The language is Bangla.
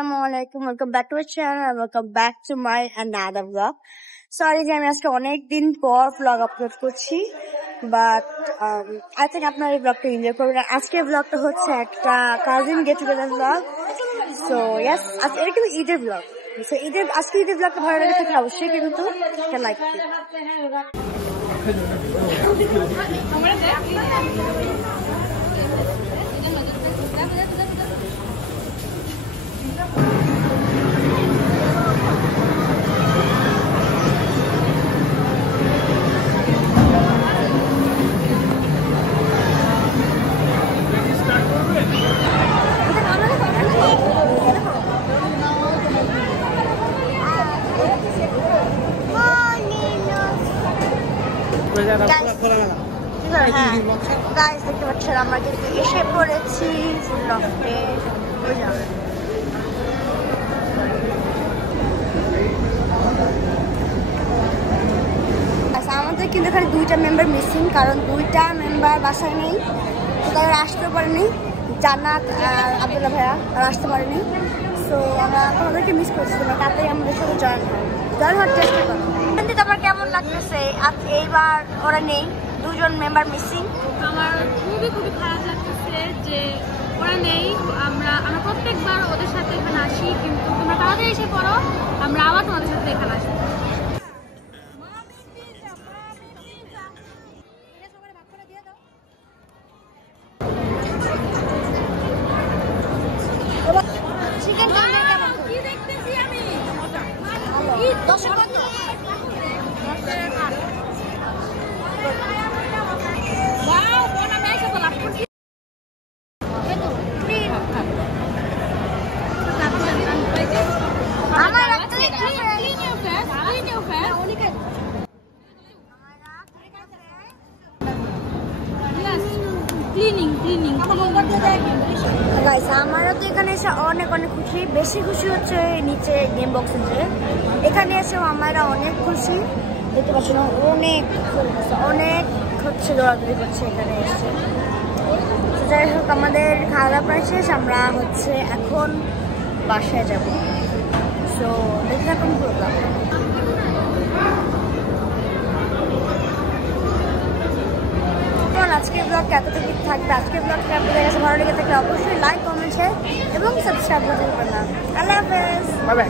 Assalamualaikum. Welcome back to my channel and welcome back to my another vlog. Sorry যে আমি আজকে অনেক দিন পর vlog আপলোড করছি, but I think আপনারা এই vlogটা এনজয় করবেন। আজকের vlogটা হচ্ছে একটা cousin get together vlog. So yes, আজকে এটা কিন্তু ঈদের vlog. So আজকে ঈদের vlogটা ভালো লাগে থাকলে অবশ্যই কিন্তু একটা লাইক দিন। গাইস দেখতে পাচ্ছেন আমরা কিন্তু এসে পড়েছি লফটে। আমাদের কিন্তু এখানে দুইটা মেম্বার মিসিং, কারণ দুইটা মেম্বার বাসায় নেই, তো তারা আসতে পারেনি। জান্নাত আর আব্দুল্লাহ ভাইয়া তারা আসতে পারেনি। সো আমরা আমাদেরকে মিস করছি, তাতেই আমাদের সাথে জয়েন হওয়ার চেষ্টা করো। তোমার কেমন লাগতেছে এইবার ওরা নেই, দুজন মেম্বার মিসিং? আমার খুবই খারাপ লাগতেছে যে ওরা নেই। আমরা প্রত্যেকবার ওদের সাথে এখানে আসি, কিন্তু তোমরা তাড়াতাড়ি এসে পড়ো, আমরা আবার তোমাদের সাথে এখানে আসি। আমারও তো এখানে এসে অনেক খুশি। বেশি খুশি হচ্ছে নিচে গেম বক্সে, যে এখানে এসেও আমরা অনেক খুশি। দেখতে পাচ্ছি না, অনেক হচ্ছে দৌড়াদৌড়ি করছে এখানে এসে। যাই হোক, আমাদের খাওয়া দাওয়া প্রায় শেষ, আমরা হচ্ছে এখন বাসায় যাব। সো দেখে এখন প্রোগ্রাম। আজকের ব্লগটা এতটুকু থাকবে। আজকের ব্লগটা আপনাদের কাছে ভালো লেগে থাকলে অবশ্যই লাইক, কমেন্ট, শেয়ার এবং সাবস্ক্রাইব করতে ভুলবেন না। আল্লাহ হাফেজ। Bye bye.